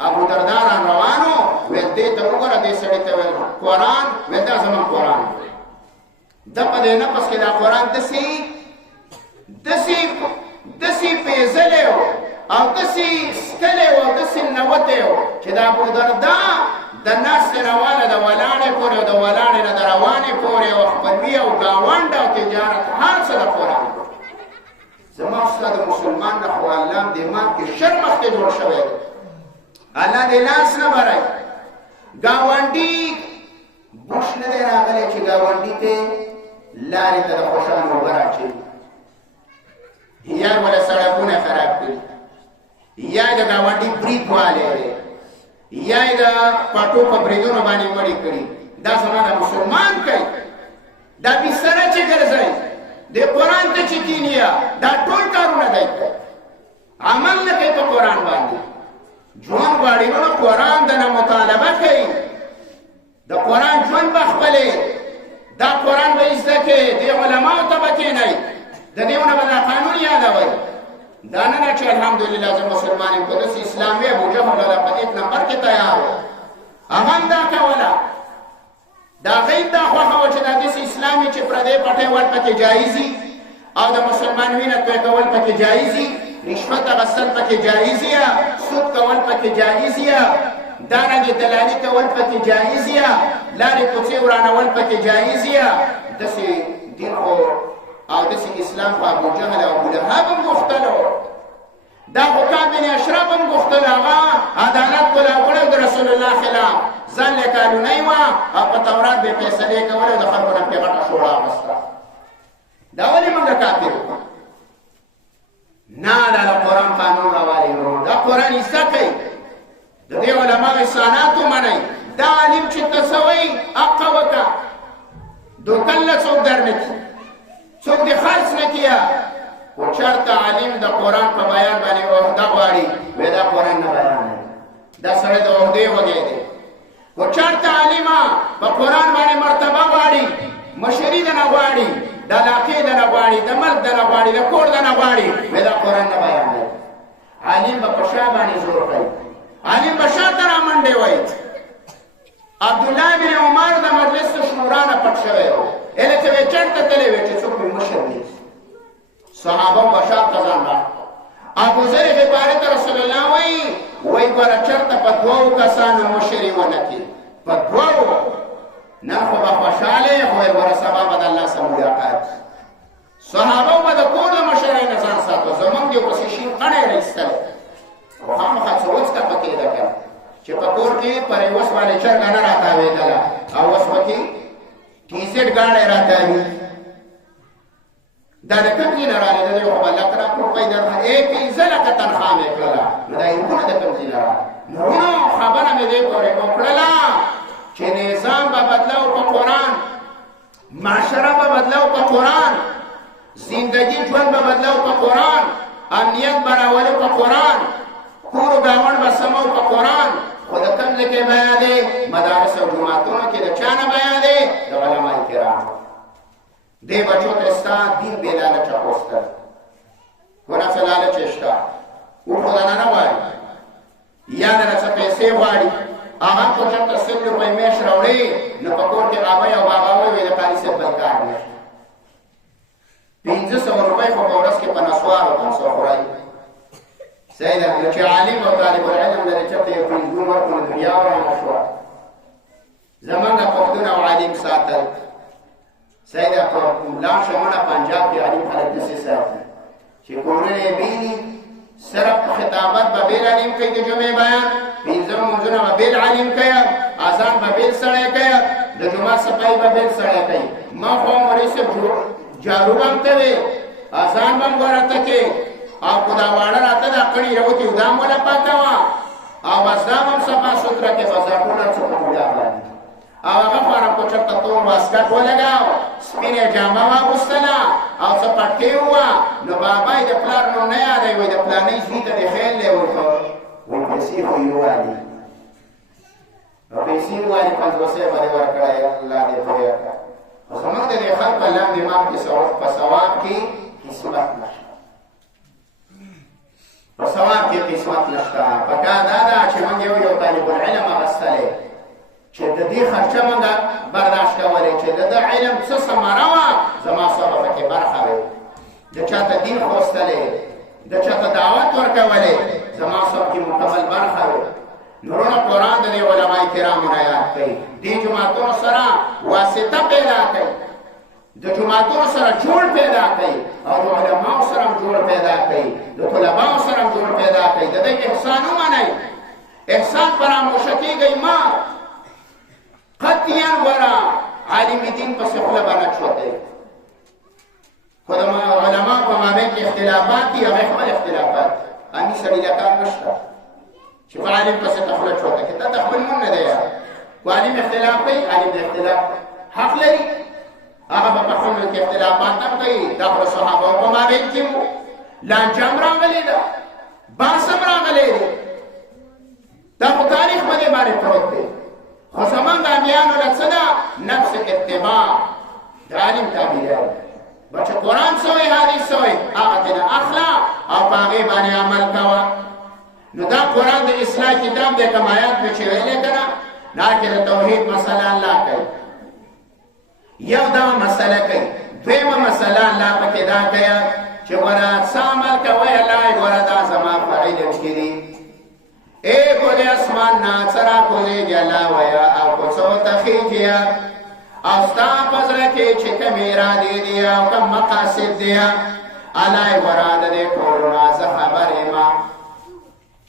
ابو دردار روانو وی دې ته وګوره دې سړی ته ویل قرآن وی دا زموږ قرآن د په دې نفس کې دا قرآن داسې پیزلی و او داسې ستلی و او داسې نوتی و چې د ابو دردا د ناستې نه واله د ولاړې پورې او د ولاړې نه د روانې پورې او خپلوي او ګاونډ او تجارت هر څه د قرآن زما ستا د مسلمان نه خو الله دماغ کې شر مخکې جوړ شوی دی الله دې لاس نه برای ګاونډي بوش نه دی راغلی چې ګاونډي ته لارې ته د خوشانو اوبه راچوي یا ولا سړکونه خراب کړي یا د ګاونډي برید والی دی یا یې د پټو په بریدونو باندې مړې کړي دا زما د مسلمان کوي دا بستره چې ګرځوي د قرآن ته چې کینیا دا ټول کارونه دی کوي عمل نه کوي په قرآن باندې ژوند غواړي نو قرآن د نه مطالبه کوي د قرآن ژوند به خپلې دا قرآن به زده کې دې علماو ته به کښېنئ د دې ونه به دا قانون یادوئ دا نه ده چې الحمدلله زه مسلمان یم که داسې اسلام وي ابوجهل دا په 1 نمبر کې تیار و هغه هم دا کوله دا هغه دا خوښه وه چې دا داسې اسلام وي چې پردی پټی ول پکې جایز وي او د مسلمان وینه توی کول پکې جایز وي رشوت اخیستل پکې جایز یا سود کول پکې جایز یا دارنګې دلالي کول پکې جایز یا لارې کوڅې ورانول پکې جایز یا داسې دین خو او داسې اسلام خو ابوجهل او ابولهب هم غوښتلو دا خو کعب بن اشرف هم غوښتل هغه عدالت کلاو کړی د رسول الله خلاف ځان له قانونی وه او په تورات به یې فیصلې کولې او د خلکو نه پرې غټه شوړه اخیسته دا ولې موږ کافر وو نه دا د قرآن قانون راوالي ورو دا قرآن یې زده کوئ د دې علماو احسانات ومنئ دا عالم چې ته څه وایي حقه وکړه دوکل له څوک در نه کړي څوک دې خرڅ نه کړه خو چېرته عالم د قرآن په بیان باندې عهده غواړي وایي دا قرآن نه بیانوي دا سړی د عهدې وږی دی خو چېرته عالمه په قرآن باندې مرتبه غواړي مشري دنه غواړي د علاقې دنه غواړي د ملک دنه غواړي د کور دنه غواړي وایي دا قرآن نه بیانوي عالم به په شا باندې زور کوي عالم به شا ته رامنډې وایي عبدالله بن عمر د مجلس شورا نه پټ شوی و هله چې وایي چېرته تللی وایي چې څوک مې مشر دی صحابه به شا ته ځان راغله ابوذر غفاري ته رسول الله وایي ګوره چېرته په دوو کسانو مشري ونه کړي په دوو نن خو به خوشحاله یې خو یې ګوره سبا به د الله سره ملاقات صحابه به د کور د مشرۍ نه ځان ساتو زمونږ د یو پسې شین قڼی راایستلی خو خامخا څه وڅکه پکې ده که چې په کور کې پر یو اوس باندې چرګه نه راتاوېدله او اوس پکې ټیزېډ ګاډی راتاوي دا د کوم ځای نه راغلی د یو خو به لک راکړو درنه 15 لکه تنخوا مې کړله نو دا یوونه د کوم ځای نه راغلی نورونو خبره مې دې پورې وکړله چې نظام به بدلو په قرآن معاشره به بدلو په قرآن زندگی ژوند به بدلو په قرآن امنیت به راولو په قرآن کور و ګاونډ به سمو په قرآن خو د کوم ځای کې بیان دی مدارس او جوماتونو کې د چا نه بیان دی د علمای کرامو دې بچو ته ستا دین بې لالچه غوښتل ونه څه لالچ یې شته او خو دنه نه غواړي یا دله څه پیسې غواړي هغه خو چېرته 100 روپۍ میاشت راوړي نو په کور کې ابۍ او بابا ووایي د قاري صاحب بل کار نشته 1500 روپۍ خو په ورځ کې په نسوارو تاسو خورئ صحیح ده نو چې عالم او طالب العلم لري چېرته یو پنځګون ورکړو نو دنیا ورانه شوه زمونږ پښتون او عالم ساتل صحیح ده په لاړ شمونه پنجاب کې عالم خلک داسې ساتي چې کورونه یې بېلي صرف په خطابت به بېل عالم کوي د جمعې بیان 15 لمونځونه به بېل عالم کوي اذان به بېل سړی کوي د جومات صفایي به بېل سړی کوي ما خو مولوي صاحب جارو به هم کوي اذان به هم ګوره ته کې او خو دا واړه راته دا کڼي راوتي دا هم وله پاکوه او بس دا به هم صفا سوتره کې بس دا ټوله څه په مولا باندې او هغه خو هغه کو چېرته تور واسکټ ولګاو سپینې جامه واغوستله او څه پټکې ووه نو بابا یې د پلار نوم نه یادوي وایي د پلانۍ زوی ته دې خیل دی ورته وایي پیسې خو یې ووالي نو پیسې ووالي 50 به دې ورکړی الله دې پوهه کړه خو زموږ د دې خلکو الله دماغ کې په ثواب کې قسمت نشته په ثواب کې قسمت نشته پکار دا ده چې موږ یو طالب العلم اخیستلی چې د دې خرچه موږ برداشت کولی چې د ده علم څه ثمره وه زما سره پکې برخه وي د چاته دین خوستلی د چاته دعوت ورکولی زما سره کې مکمل برخه وي نورونه قرآن د دې علمای کرامو نه یاد کوي دې جوماتونو سره واسطه پیدا کوي د جوماتونو سره جوړ پیدا کوي او د علماو سره هم جوړ پیدا کوي د طلباو سره هم جوړ پیدا کوي د دې احسان ومنئ احسان فراموشه کېږئ مه قطعاً ورا عالم دین پس خوله باندې چوتې خو د علماء په مابین کې اختلافات دي هغه خپل اختلافات امي سړي له کار نشته چې په عالم پس ته خوله چوتې کې ته خپل مون نه دی خو عالم اختلاف کوي عالم د اختلاف حق لري هغه په خپل کې اختلافات هم کوي دا خو صحابه په مابین کې لانجام راغلی ده باسم راغلی دی دا خو تاریخ باندې پروت دی خو زمونږ امیانو له نفس اتباع تعلیم تابعدار بچه قرآن سوی حدیث سوی آغتنا اخلاق او پاغی بانی عمل کوا نو دا قرآن دا اصلاح کتاب دے کم آیات پہ چوئلے کنا ناکہ دا توحید مسئلہ اللہ کئی یو دا مسئلہ کئی دویم مسئلہ اللہ پہ کدا کیا چه ورا سامل کوي الله ورا دا زما فعیل مشکلی اے کولی اسمان ناصرا کولی جلا ویا او کو سو تخیجیا او ستا پزر کی چه کمیرا دی دیا او کم مقاصد دیا الله ورا دے کولنا خبر ما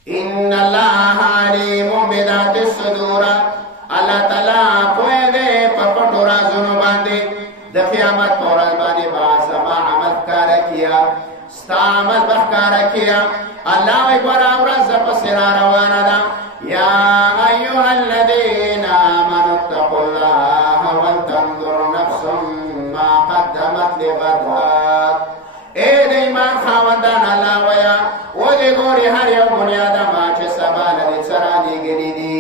ان الله علیم بذات الصدور الله تعالی کوئی دے پپټو رازونو باندې د قیامت پورز باندې با سما عمل کار کیا ستا عمل بخکار کیا اللہ وی گورا ورز پسرا روانا دا یا ایوہ الذین آمنوا اتقوا اللہ ولتنظر نفس ما قدمت لغد اے دیمان خواندان اللہ ویا او دی گوری ہر یو بنیادم آچے سبال دی سرانی گلی دی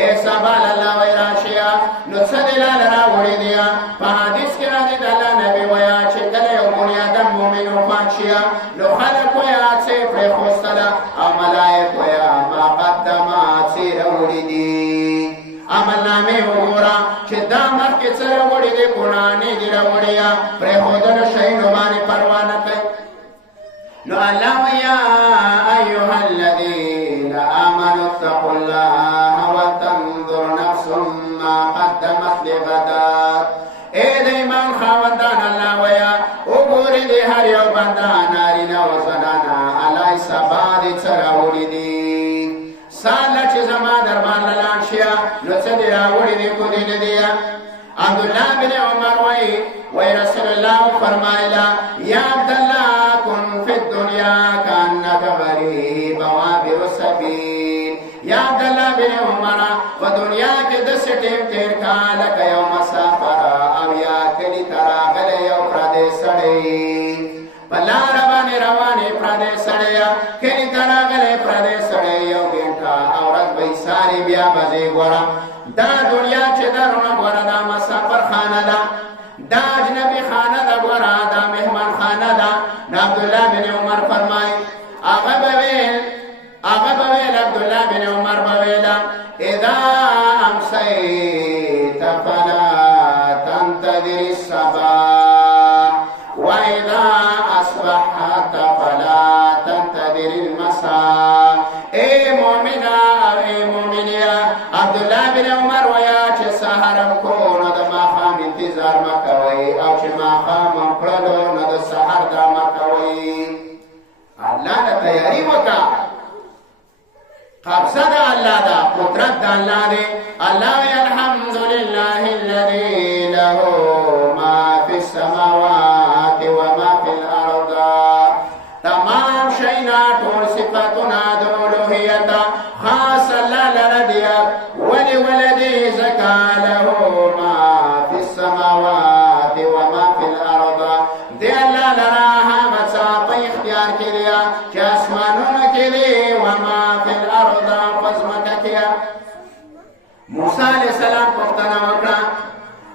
اے سبال اللہ وی راشیا نصد لالرا وڑی دیا پا حدیث کی رادی دالا نبی ویا چے کلے او بنیادم مومن وفات شیا نو خلق ویا چے پر خوستلا او ملائک ویا ما قدمات سی روڑی دی عمل نامی وگورا چه دامت کے سر روڑی دی کنانی دی روڑیا پر خودن شہینو بانی پروانت نو اللہ ویا ایوہ الذین آمنوا اتقوا اللہ وتنظر نفس ما قدمت لغدات اے دیمان خواندان اللہ ویا او گوری دی ہر یو بندہ نارینا و زنانا علی سبا دی چراوڑی دی سالا چی زمان دربان للان شیا نوچه دی راوڑی دی کدین دیا عبداللہ بن عمر وی رسول اللہ فرمائلا یا عبداللہ کن فی الدنیا کانک غریب وابر السبیل یا عبداللہ بن عمر و دنیا کے دس ٹیم تیر کالک یو مسافر او یا کلی تراغل یو پردے سڑی پلا روانی پردے سڑیا کلی تراغل پردے سڑے یو گینٹا اورت بی ساری بیا بزی گورا دا دنیا چه درون گورا دا مسافر خانه دا دا اجنبی خانه دا گورا دا مهمان خانه دا عبداللہ بن عمر فرمائی آغا بویل عبداللہ بن عمر بویلا اذا امسیت فلا تنتظر الصباح واذا اصبحت فلا تنتظر المساء اے مومنہ اے مومنیا عبداللہ بن عمر ویا چه سحرم کو ند ماخام انتظار مکوئی او چه ماخام پرلو ند سحر دا مکوئی اللہ نا تیاری وکا قبضہ دا اللہ دا قدرت دا اللہ دے اللہ الحمدللہ الذی لہو ما فی السماوات وما فی الارض تمام شئینا طول صفتنا دولوحیتا خاص اللہ لردیا ولی ولدی زکا لہو ما فی السماوات وما فی الارض دے اللہ لراہا مصاف اختیار کی دیا چه اسمانون کی دی وما فی الارض پزمکا کیا موسیٰ علیہ السلام پختنا وکرا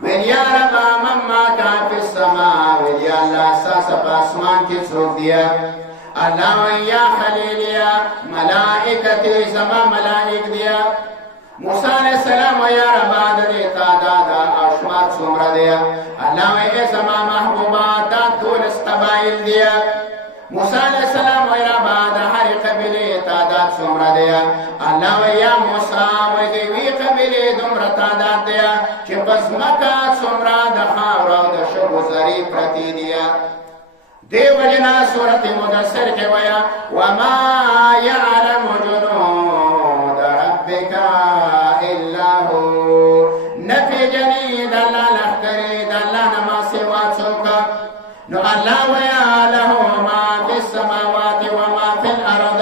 ویل یا ربا مما کا فی السماء ویل یا اللہ ساسا پا اسمان کی سوک دیا اللہ ویا خلیلیا ملائکتی زما ملائک دیا موسیٰ علیہ السلام ویا ربا دے تعدادا اشمار سمرا دیا اللہ ویا زما محبوبات دول استبائل دیا موسیٰ علیہ السلام ویا بعد ہر قبیلی تعداد سمرا دیا اللہ ویا موسیٰ ویدوی قبیلی دمرا تعداد دیا چی پس مکات سمرا دخاورا دشب زری پرتی دیا دیو جنا صورت مدثر کے ویا وما یعلم جنود ربک الا ہو نفی جنید اللہ لخکرید اللہ نما سوا چوکا نو اللہ ویا لہو ما فی السماوات وما فی الارض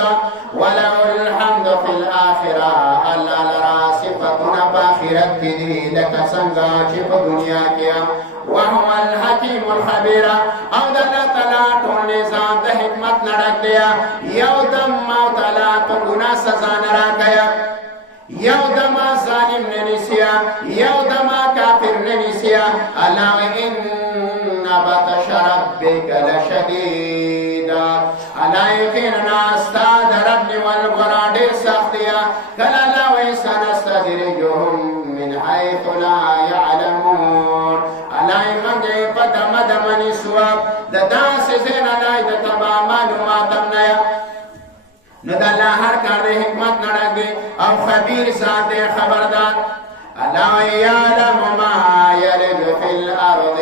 ولہو الحمد فی الاخرہ اللہ لرا صفتنا باخرت کی دی لکا سنگا چپ دنیا کیا وهو الحکیم الخبیر او دادا تلا ٹھول نظام دا حکمت نڑک دیا یو دم موتلا تو گناہ سزا نرا گیا یو دم ظالم ننسیا یو دم کافر ألا إن بطش ربك لشديد ألا يقيننا استاد ربني والقرآن سختيا كلا لو سنستدرجهم من حيث لا يعلمون ألا يمنجي فتمدمني سواب دداس زين لاي دتبا معلوماتنا ندلا هر کار دے حکمت نڑک دے او خبیر ساتھ دے خبردار اللہ یعلم ما یلج فی الارض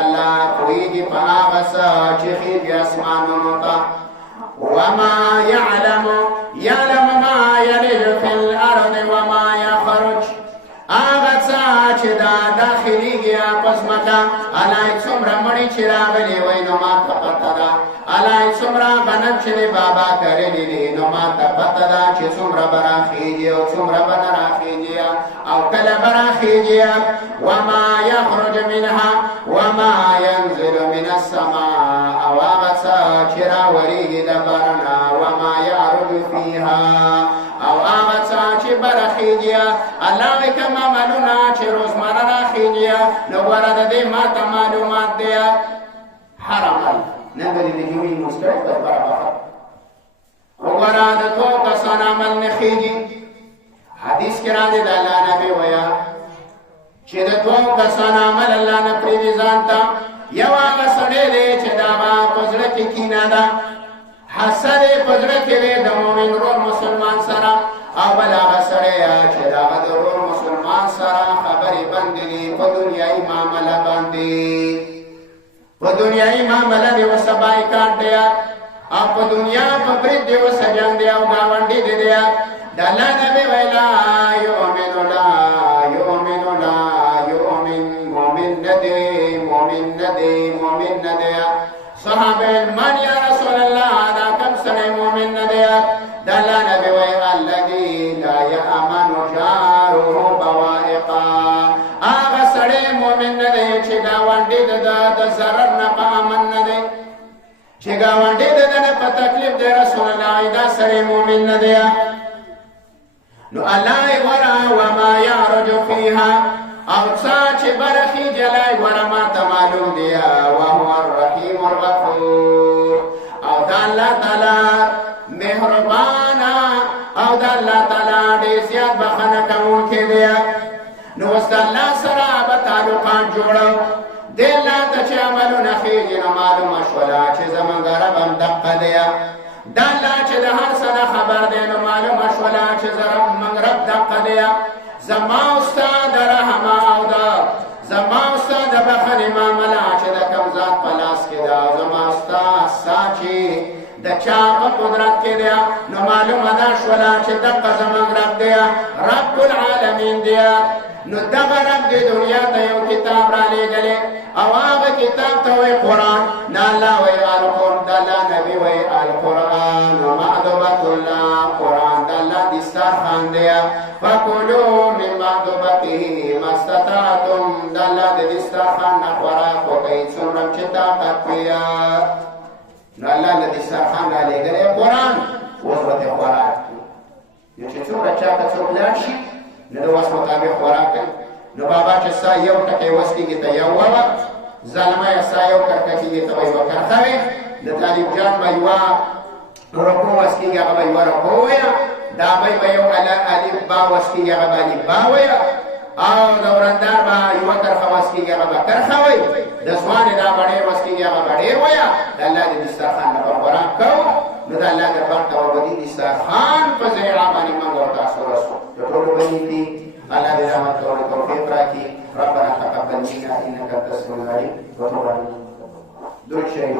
اللہ کوئی دی پاغسا چخی دی اسمانوں تا وما یعلم ما یلج فی الارض وما یخرج آغسا چه دا داخلی گیا پس مکا اللہ سمرا مڑی چراغلی وینو ما تپتا دا اللہ سمرا غنم چه بابا کرلی دی نو ما تپتا دا چه سمرا برا خیجی او سمرا بنرا خیجی او کل برا خیجی وما یخرج منها وما ینزل من السماء او آغسا چرا وریگی دا برنا وما یعرج فیها او آغسا چه برا خیجی اللہ کما معلونا چه روزمانه را خیجی نو ورد دی ما تا معلومات دی حرام نبری دی جوی مسترد در برابر ورد تو کسان عمل نخیجی حدیث کرا دی دا اللہ نبی ویا چه دا تو کسان عمل اللہ نپریدی زانتا یو آغا سڑے دے چه دا با پزرکی کینا دا حسد پزرکی دے دا مومن رول مسلمان سرا او بلا غسریا چه دا غدرور مسلمان سرا خبری بندی پا دنیای معاملہ بندی پا دنیای معاملہ دی و سبائی کانٹ دیا او پا دنیا پا برد دی و سجن دیا و گاونڈی دی دیا دالا نبی ویلا یومن لا یومن لا یومن مومن ندی مومن ندی مومن ندیا صحابین من یا رسول اللہ دا کم سنے مومن ندیا دالا نبی ویلا الذي لا يأمن جاره بوائقا آغا سڑے مومن ندے چه گاوانڈی دا ضرر نپا امن ندے چه گاوانڈی دا نپا تکلیف دے رسول اللہ دا سڑے مومن ندے نو اللہ ورا وما یعرج فیہا او سا چه برخی جلائی ورا ما تمالون دیا وهو الرحیم الغفور او دا اللہ تعالی مہربانا او دا اللہ تعالی دے زیاد بخانہ کمون کے دیا نو است اللہ سرا بتعلقان جوڑو دے اللہ تا چه عملو نخیجی نمالو مشولا چه زمان ربم دقا دیا دا اللہ چه دا ہر سنہ خبر دے نمالو مشولا چه زرم من رب دقا دیا زما استاد رحمہ او دا زما استاد بخن معاملہ چه دا کم ذات پلاس کے دا زما استاد ساچی دا چاپ قدرت کے دیا نو معلوم ادا شولا چه دقا زمان رب دیا رب العالمین دیا نو دغا رب دی دنیا تا یو کتاب را لے گلے او آغا کتاب تا وی قرآن نا اللہ وی القرآن دا اللہ نبی وی القرآن و معدوبت اللہ قرآن دا اللہ دستار خان دیا فکلو من معدوبتی مستطاعتم دا اللہ دستار خان نخوراک و قید سنرم چه طاقت پیا نو اللہ دستار خان را لے گلے قرآن وزرت خوراک یو چه سنرم چاکت سنرم شی نو وس مطابق خوراک نو بابا چې سا یو ټکی وسکیږي ته یو ووه ظالمه سا یو کرککیږي ته به یوه کرښه وي د طالب جان به یوه رکو وسکیږي هغه به یوه رکو ویه دا به یو الف با وسکیږي هغه به الف با ویه او د ورندار به یوه کرښه وسکیږي هغه به کرښه وی د ځوانې دا بډې وسکیږي هغه بډې ویه د الله د دسترخوان نه به خوراک کوو نو د الله دربار ته به د دسترخوان په ځای باندې موږ ورته رسو د ټولو بني دي الله دې رحمت او توفیق راکړي ربنا تقبل منا انك انت السميع العليم وتب علينا درود شریف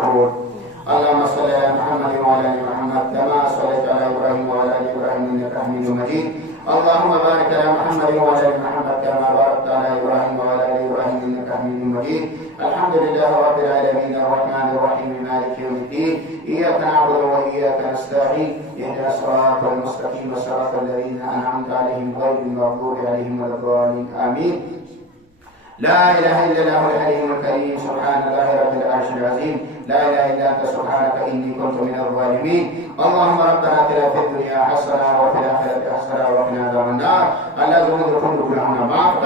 اللهم صل على محمد وعلى ال محمد كما صليت على ابراهيم وعلى ال ابراهيم انك حميد مجيد اللهم بارك على محمد وعلى ال محمد كما باركت على ابراهيم وعلى ال ابراهيم انك حميد مجيد الحمد لله رب العالمين الرحمن الرحيم مالك يوم الدين اياك نعبد واياك نستعين اهدنا الصراط المستقيم صراط الذين انعمت عليهم غير المغضوب عليهم ولا الضالين امين لا اله الا الله الحليم الكريم سبحان الله رب العرش العظيم لا اله الا انت سبحانك اني كنت من الظالمين اللهم ربنا اتنا في الدنيا حسنه وفي الاخره حسنه وقنا عذاب النار اللهم ادخل كلنا معك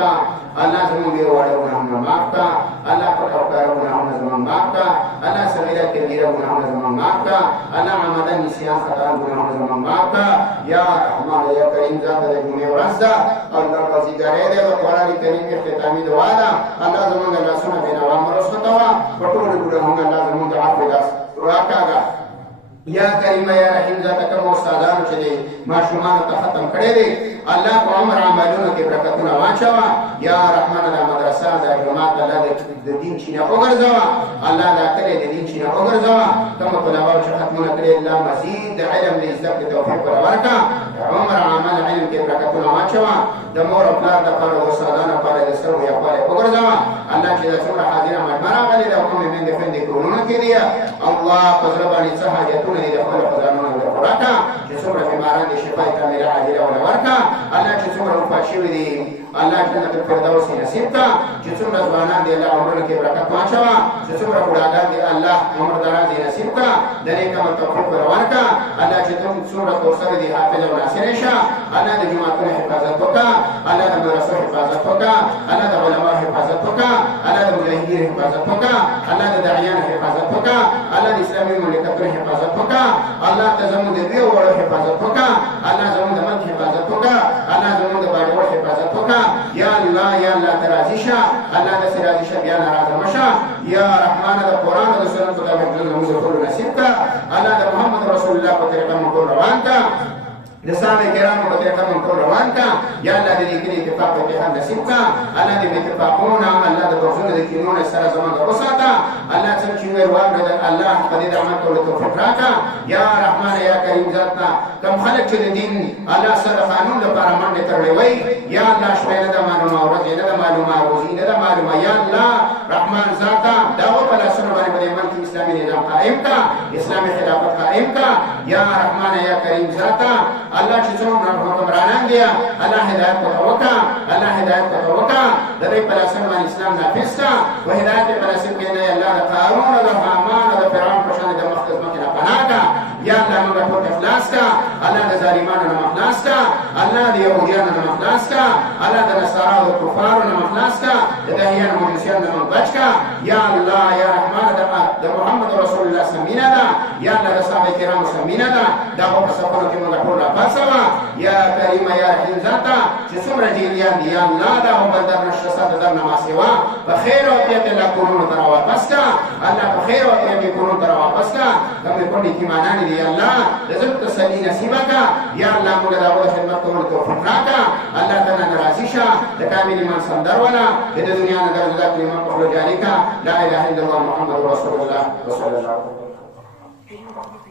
الله زمون بیر وړه ګناهونه معاف کا الله پټ او ښکاره ګناهونه زمون معاف کا الله صغیره کبیره ګناهونه زمون معاف کا الله عمدا نسیان خطا ګناهونه زمون معاف کا یا رحمان یا کریم ذات د جمعې ورځ ده الله قصیدګرې ده د قرآن کریم اختتامي دعا ده الله زمون الله سونه بنا وامر وسطوا پټول ګناهونه الله زمون د عفو داس راکاګه یا کریم یا رحیم ذات کوم استادانو چې ماشومان ته ختم کړي دي الله په عمر عملونو کې برکتونه واچوا یا رحمان د مدرسه د جماعت الله د دین چینه وګرځوا الله دا کړي د دین چینه وګرځوا کوم طلبه چې ختمونه کړي الله مزید د علم د زده کړې توفیق ورکړه عمر عمل علم کې برکتونه واچوا د مور او پلار د پر استادانو پر د سر یو پر وګرځوا الله چې څومره حاضر مجمع غلي د کوم من د فند کولونه کې دی الله پزره باندې څه حاجتونه دي د خپل خزانو د خوراکا چې څومره بیماران دي شفای کامله عاجله ولا ورکا الله چې څومره وفات شوي دي الله جنت الفردوس نصیب کا چې څومره ځوانان دي الله عمرونه کې برکت واچوا چې څومره بوډاګان دي الله عمر دراز دي نصیب کا د نیک عمل توفیق ورکا الله چې څومره توسره دي حافظ او ناصر شه الله د جماعتونو حفاظت وکا الله د مدرسو حفاظت وکا الله د علماء حفاظت وکا الله د مجاهدین حفاظت وکا الله د داعیان حفاظت وکا الله د اسلامي مملکتونو حفاظت وکا الله ته زموږ د دیو وړو حفاظت وکا الله زموږ د ملک حفاظت وکا الله زموږ د باډور حفاظت وکا یا الله یا الله ترازی شه الله د سرازی شه بیا ناراضه مشه یا رحمان د قران او د سنت مطابق زموږ ټول نصیب کا الله د محمد رسول الله په طریقه موږ روان کا د صحابه کرامو په طریقه موږ روان کا یا الله دې کې اتفاق په هم نصیب کا الله دې اتفاقونه الله د بغضونو د کینونو سره زمونږ وساته الله څنګه چې ویل وانه د الله په دې عمل کولو توفیق راکا یا رحمان یا کریم ذاتنا کوم خلک چې د دین الله سره قانون لپاره منډه ترلې وای یا الله شپه نه د معلومه او ورځ نه د معلومه روزي نه د معلومه یا الله رحمان ذاتا دا په لاسونو باندې د ملک اسلامي نظام قائم کا اسلامي خلافت قائم کا یا رحمان یا کریم ذاتا الله چې څومره حکمرانان دي الله هدایت وکا الله هدایت وکا د دې په لاسونو باندې اسلام نافذ کا او هدایت په لاسونو کې نه الله د قارون او د حامان او د فرعون په شان د مختصمت نه پناه کا یا الله موږ ټول اخلاص کا الله د ظالمانو نه مخلاص کا الله د يهودانو نه مخلاص کا الله د نصارا او کفارو نه مخلاص کا د دهیان مجلسیان نه بچ کا یا الله یا رحمان د محمد رسول الله سمینا دا یا الله د صحابه کرام سمینا دا دا په سفر کې موږ ټول پاسوا یا کریم یا رحیم ذاتا چې څومره جیلیان دي یا الله دا هم در نشسته در نه ماسوا په خیر او عافیت الله کورونو ته واپس کا الله په خیر او عافیت کورونو ته واپس کا کومه کومه کی معنا نه دی الله رزق تسلی نصیب کا یا الله موږ دا وړ خدمت کولو توفیق راکا الله تعالی ناراضي شه د کامل ایمان سندر ولا د دنیا نه درځه کلمه په جاری کا لا اله الا الله محمد رسول الله صلی الله علیه وسلم